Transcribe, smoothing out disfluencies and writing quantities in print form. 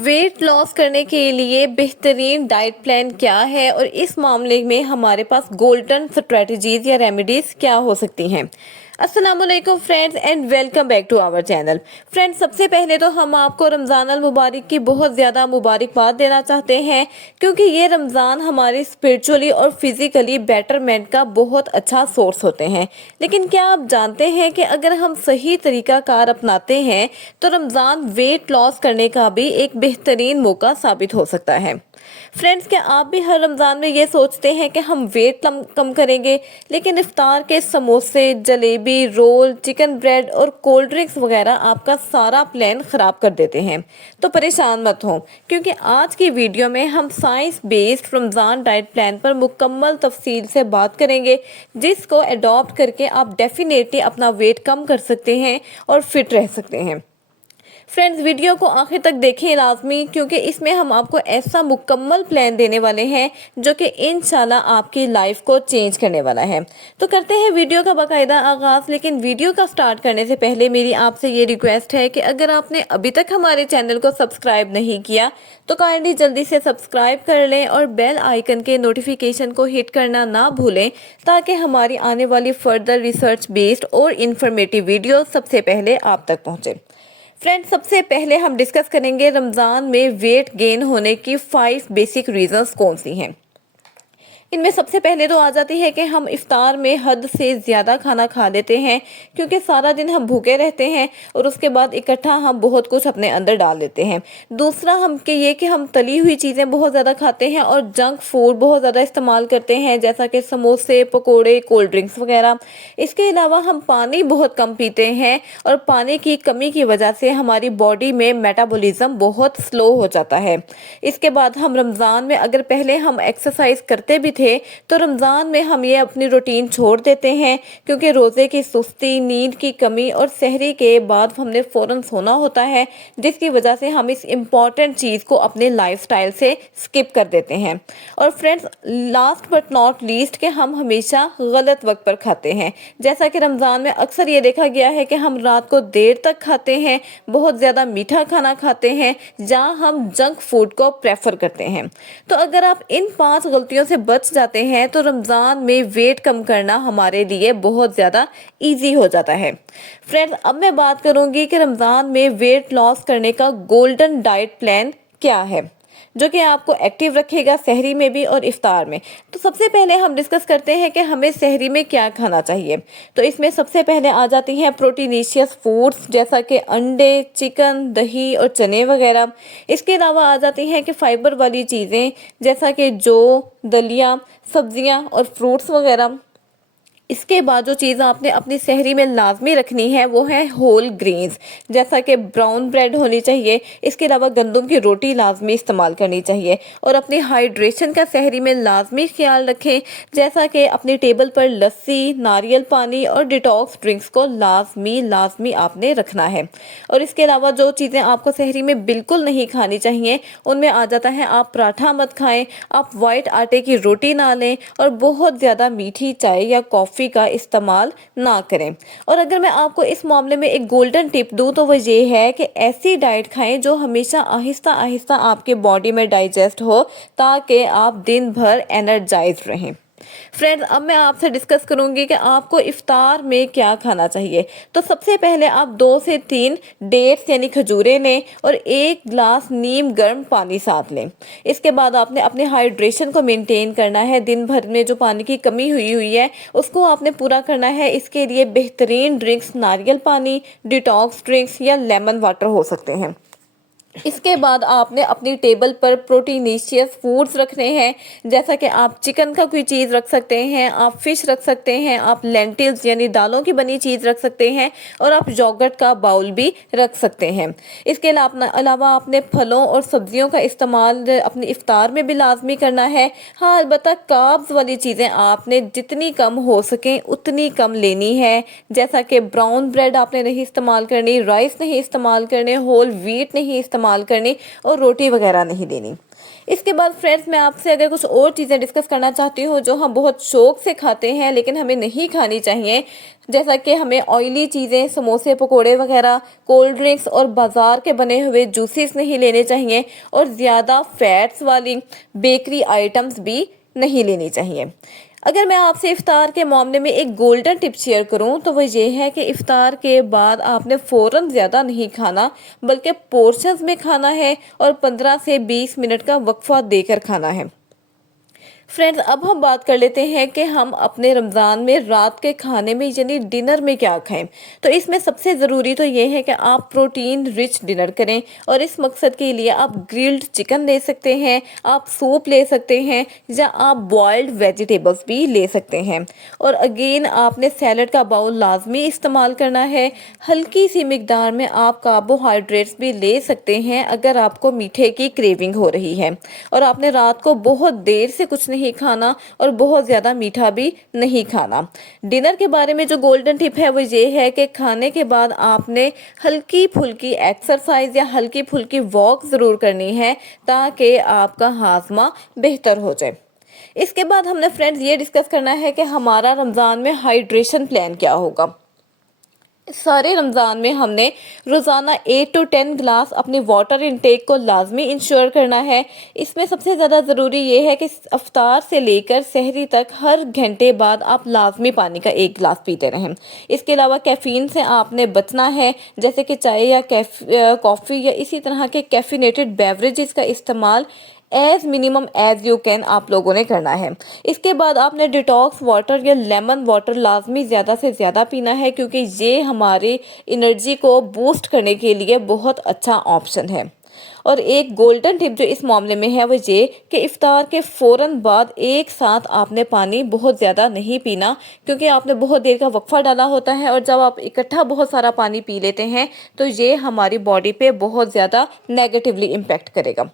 Weight loss करने के लिए बेहतरीन डाइट प्लान क्या है और इस मामले में हमारे पास गोल्डन स्ट्रेटजीज या रेमेडीज क्या हो सकती हैं। अस्सलाम वालेकुम friends and welcome back to our channel. Friends, सबसे पहले तो हम आपको रमज़ान अल मुबारक की बहुत ज़्यादा मुबारकबाद देना चाहते हैं, क्योंकि ये रमज़ान हमारी स्पिरिचुअली और फिज़िकली बेटरमेंट का बहुत अच्छा सोर्स होते हैं। लेकिन क्या आप जानते हैं कि अगर हम सही तरीक़ाकार अपनाते हैं तो रमज़ान वेट लॉस करने का भी एक बेहतरीन मौका साबित हो सकता है। फ्रेंड्स, क्या आप भी हर रमज़ान में ये सोचते हैं कि हम वेट कम करेंगे, लेकिन इफ्तार के समोसे, जलेबी, रोल, चिकन ब्रेड और कोल्ड ड्रिंक्स वगैरह आपका सारा प्लान ख़राब कर देते हैं? तो परेशान मत हो, क्योंकि आज की वीडियो में हम science based Ramzan diet plan पर मुकम्मल तफसील से बात करेंगे, जिसको अडॉप्ट करके आप डेफिनेटली अपना वेट कम कर सकते हैं और फिट रह सकते हैं। फ्रेंड्स, वीडियो को आखिर तक देखें लाजमी, क्योंकि इसमें हम आपको ऐसा मुकम्मल प्लान देने वाले हैं जो कि इंशाल्लाह आपकी लाइफ को चेंज करने वाला है। तो करते हैं वीडियो का बाकायदा आगाज़। लेकिन वीडियो का स्टार्ट करने से पहले मेरी आपसे ये रिक्वेस्ट है कि अगर आपने अभी तक हमारे चैनल को सब्सक्राइब नहीं किया तो काइंडली जल्दी से सब्सक्राइब कर लें और बेल आइकन के नोटिफिकेशन को हिट करना ना भूलें, ताकि हमारी आने वाली फर्दर रिसर्च बेस्ड और इंफॉर्मेटिव वीडियो सबसे पहले आप तक पहुँचे। फ्रेंड्स, सबसे पहले हम डिस्कस करेंगे रमज़ान में वेट गेन होने की 5 बेसिक रीजंस कौन सी हैं। इनमें सबसे पहले तो आ जाती है कि हम इफ्तार में हद से ज़्यादा खाना खा लेते हैं, क्योंकि सारा दिन हम भूखे रहते हैं और उसके बाद इकट्ठा हम बहुत कुछ अपने अंदर डाल लेते हैं। दूसरा हम कि ये कि हम तली हुई चीज़ें बहुत ज़्यादा खाते हैं और जंक फूड बहुत ज़्यादा इस्तेमाल करते हैं, जैसा कि समोसे, पकोड़े, कोल्ड ड्रिंक्स वगैरह। इसके अलावा हम पानी बहुत कम पीते हैं और पानी की कमी की वजह से हमारी बॉडी में मेटाबॉलिज्म बहुत स्लो हो जाता है। इसके बाद हम रमज़ान में अगर पहले हम एक्सरसाइज करते भी थे, तो रमज़ान में हम ये अपनी रूटीन छोड़ देते हैं, क्योंकि रोज़े की सुस्ती, नींद की कमी और सहरी के बाद हमने फ़ौरन सोना होता है, जिसकी वजह से हम इस इम्पॉर्टेंट चीज़ को अपने लाइफस्टाइल से स्किप कर देते हैं। और friends, last but not least के हम हमेशा गलत वक्त पर खाते हैं। जैसा कि रमज़ान में अक्सर ये देखा गया है कि हम रात को देर तक खाते हैं, बहुत ज़्यादा मीठा खाना खाते हैं, जहाँ हम जंक फूड को प्रेफर करते हैं। तो अगर आप इन 5 गलतियों से बच जाते हैं तो रमज़ान में वेट कम करना हमारे लिए बहुत ज़्यादा इजी हो जाता है। फ्रेंड्स, अब मैं बात करूंगी कि रमज़ान में वेट लॉस करने का गोल्डन डाइट प्लान क्या है, जो कि आपको एक्टिव रखेगा सहरी में भी और इफ्तार में। तो सबसे पहले हम डिस्कस करते हैं कि हमें सहरी में क्या खाना चाहिए। तो इसमें सबसे पहले आ जाती हैं प्रोटीनिशियस फूड्स, जैसा कि अंडे, चिकन, दही और चने वगैरह। इसके अलावा आ जाती हैं कि फाइबर वाली चीज़ें, जैसा कि जौ, दलिया, सब्जियां और फ्रूट्स वगैरह। इसके बाद जो चीज़ आपने अपनी सहरी में लाजमी रखनी है वो है होल ग्रेन्स, जैसा कि ब्राउन ब्रेड होनी चाहिए। इसके अलावा गंदम की रोटी लाजमी इस्तेमाल करनी चाहिए और अपनी हाइड्रेशन का सहरी में लाजमी ख्याल रखें, जैसा कि अपनी टेबल पर लस्सी, नारियल पानी और डिटॉक्स ड्रिंक्स को लाजमी आपने रखना है। और इसके अलावा जो चीज़ें आपको सहरी में बिल्कुल नहीं खानी चाहिए, उनमें आ जाता है आप पराठा मत खाएं, आप वाइट आटे की रोटी ना लें और बहुत ज़्यादा मीठी चाय या कॉफ़ी का इस्तेमाल ना करें। और अगर मैं आपको इस मामले में एक गोल्डन टिप दूं तो वो ये है कि ऐसी डाइट खाएं जो हमेशा आहिस्ता आहिस्ता आपके बॉडी में डाइजेस्ट हो, ताकि आप दिन भर एनर्जाइज रहें। फ्रेंड्स, अब मैं आपसे डिस्कस करूंगी कि आपको इफ्तार में क्या खाना चाहिए। तो सबसे पहले आप 2 से 3 डेट्स यानी खजूरें लें और 1 ग्लास नीम गर्म पानी साथ लें। इसके बाद आपने अपने हाइड्रेशन को मेंटेन करना है। दिन भर में जो पानी की कमी हुई हुई है उसको आपने पूरा करना है। इसके लिए बेहतरीन ड्रिंक्स नारियल पानी, डिटॉक्स ड्रिंक्स या लेमन वाटर हो सकते हैं। इसके बाद आपने अपनी टेबल पर प्रोटीनिशियस फूड्स रखने हैं, जैसा कि आप चिकन का कोई चीज़ रख सकते हैं, आप फिश रख सकते हैं, आप लेंटिल्स यानी दालों की बनी चीज़ रख सकते हैं और आप योगर्ट का बाउल भी रख सकते हैं। इसके अलावा आपने फलों और सब्जियों का इस्तेमाल अपने इफ्तार में भी लाजमी करना है। हाँ, अलबत्ता कार्ब्स वाली चीज़ें आपने जितनी कम हो सकें उतनी कम लेनी है, जैसा कि ब्राउन ब्रेड आपने नहीं इस्तेमाल करनी, राइस नहीं इस्तेमाल करने, होल व्हीट नहीं इस्तेमाल इस्तेमाल करनी और रोटी वगैरह नहीं लेनी। इसके बाद फ्रेंड्स मैं आपसे अगर कुछ और चीज़ें डिस्कस करना चाहती हूँ जो हम बहुत शौक से खाते हैं लेकिन हमें नहीं खानी चाहिए, जैसा कि हमें ऑयली चीज़ें, समोसे, पकोड़े वगैरह, कोल्ड ड्रिंक्स और बाज़ार के बने हुए जूसेस नहीं लेने चाहिए और ज़्यादा फैट्स वाली बेकरी आइटम्स भी नहीं लेनी चाहिए। अगर मैं आपसे इफ़्तार के मामले में एक गोल्डन टिप शेयर करूं तो वो ये है कि इफ़्तार के बाद आपने फ़ौरन ज़्यादा नहीं खाना, बल्कि पोर्शंस में खाना है और 15 से 20 मिनट का वक्फा देकर खाना है। फ्रेंड्स अब हम बात कर लेते हैं कि हम अपने रमज़ान में रात के खाने में यानी डिनर में क्या खाएं। तो इसमें सबसे ज़रूरी तो ये है कि आप प्रोटीन रिच डिनर करें और इस मकसद के लिए आप ग्रिल्ड चिकन ले सकते हैं, आप सूप ले सकते हैं या आप बॉइल्ड वेजिटेबल्स भी ले सकते हैं। और अगेन आपने सैलड का बाउल लाजमी इस्तेमाल करना है। हल्की सी मिकदार में आप कार्बोहाइड्रेट्स भी ले सकते हैं अगर आपको मीठे की क्रेविंग हो रही है। और आपने रात को बहुत देर से कुछ नहीं खाना और बहुत ज़्यादा मीठा भी नहीं खाना। डिनर के बारे में जो गोल्डन टिप है वो ये है कि खाने के बाद आपने हल्की फुल्की एक्सरसाइज या हल्की फुल्की वॉक ज़रूर करनी है ताकि आपका हाजमा बेहतर हो जाए। इसके बाद हमने फ्रेंड्स ये डिस्कस करना है कि हमारा रमज़ान में हाइड्रेशन प्लान क्या होगा। सारे रमज़ान में हमने रोज़ाना 8 to 10 गिलास अपनी वाटर इनटेक को लाजमी इंश्योर करना है। इसमें सबसे ज़्यादा ज़रूरी ये है कि अफ्तार से लेकर सहरी तक हर घंटे बाद आप लाजमी पानी का 1 गिलास पीते रहें। इसके अलावा कैफ़ीन से आपने बचना है, जैसे कि चाय या कॉफ़ी या इसी तरह के कैफ़ीनेटेड बेवरेजेस का इस्तेमाल as minimum as you can आप लोगों ने करना है। इसके बाद आपने डिटॉक्स वाटर या लेमन वाटर लाजमी ज़्यादा से ज़्यादा पीना है क्योंकि ये हमारी एनर्जी को बूस्ट करने के लिए बहुत अच्छा ऑप्शन है। और एक गोल्डन टिप जो इस मामले में है वो ये कि इफ्तार के फ़ौरन बाद एक साथ आपने पानी बहुत ज़्यादा नहीं पीना क्योंकि आपने बहुत देर का वक्फा डाला होता है और जब आप इकट्ठा बहुत सारा पानी पी लेते हैं तो ये हमारी बॉडी पे बहुत ज़्यादा नेगेटिवली इम्पेक्ट करेगा।